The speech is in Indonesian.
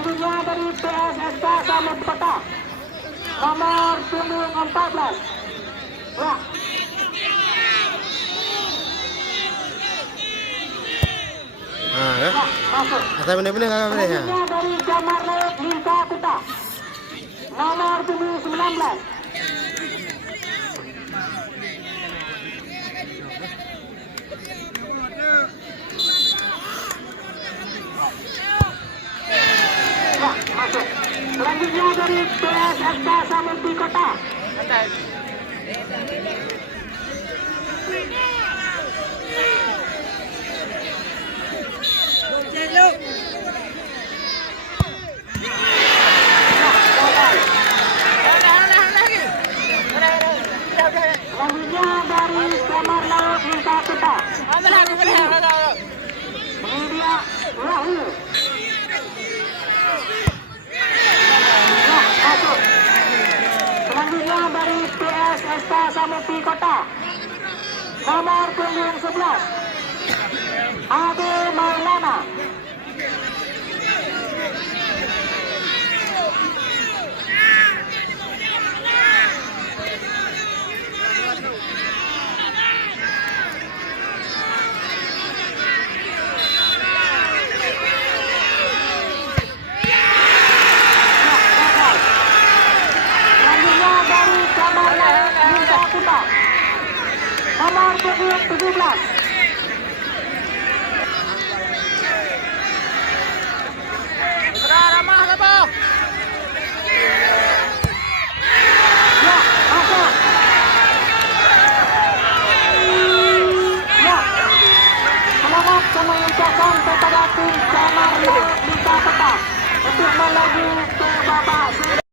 Selanjutnya dari PSSK Samut Kota, nomor punggung 14. Ya. Nah, ya. Masuk. Kata bener-bener kakak bener ya. Selanjutnya dari Jamar Laut Lingka Kuta, nomor punggung 19. Ya, masuk. Selanjutnya dari PSSK Samunti Kota. Selanjutnya dari Jamar Laut Lingka Kuta. Ini dia Rahul. Ya, masuk. Selanjutnya dari PSSK Samuti Kota, nomor punggung 11, Ade Maulana. Selanjutnya dari Jamar Laut Lingka Kuta, nomor punggung 17. Ya, masuk. Ya, selamat kami ucapkan kepada tim Jamar Laut Lingka Kuta untuk melaju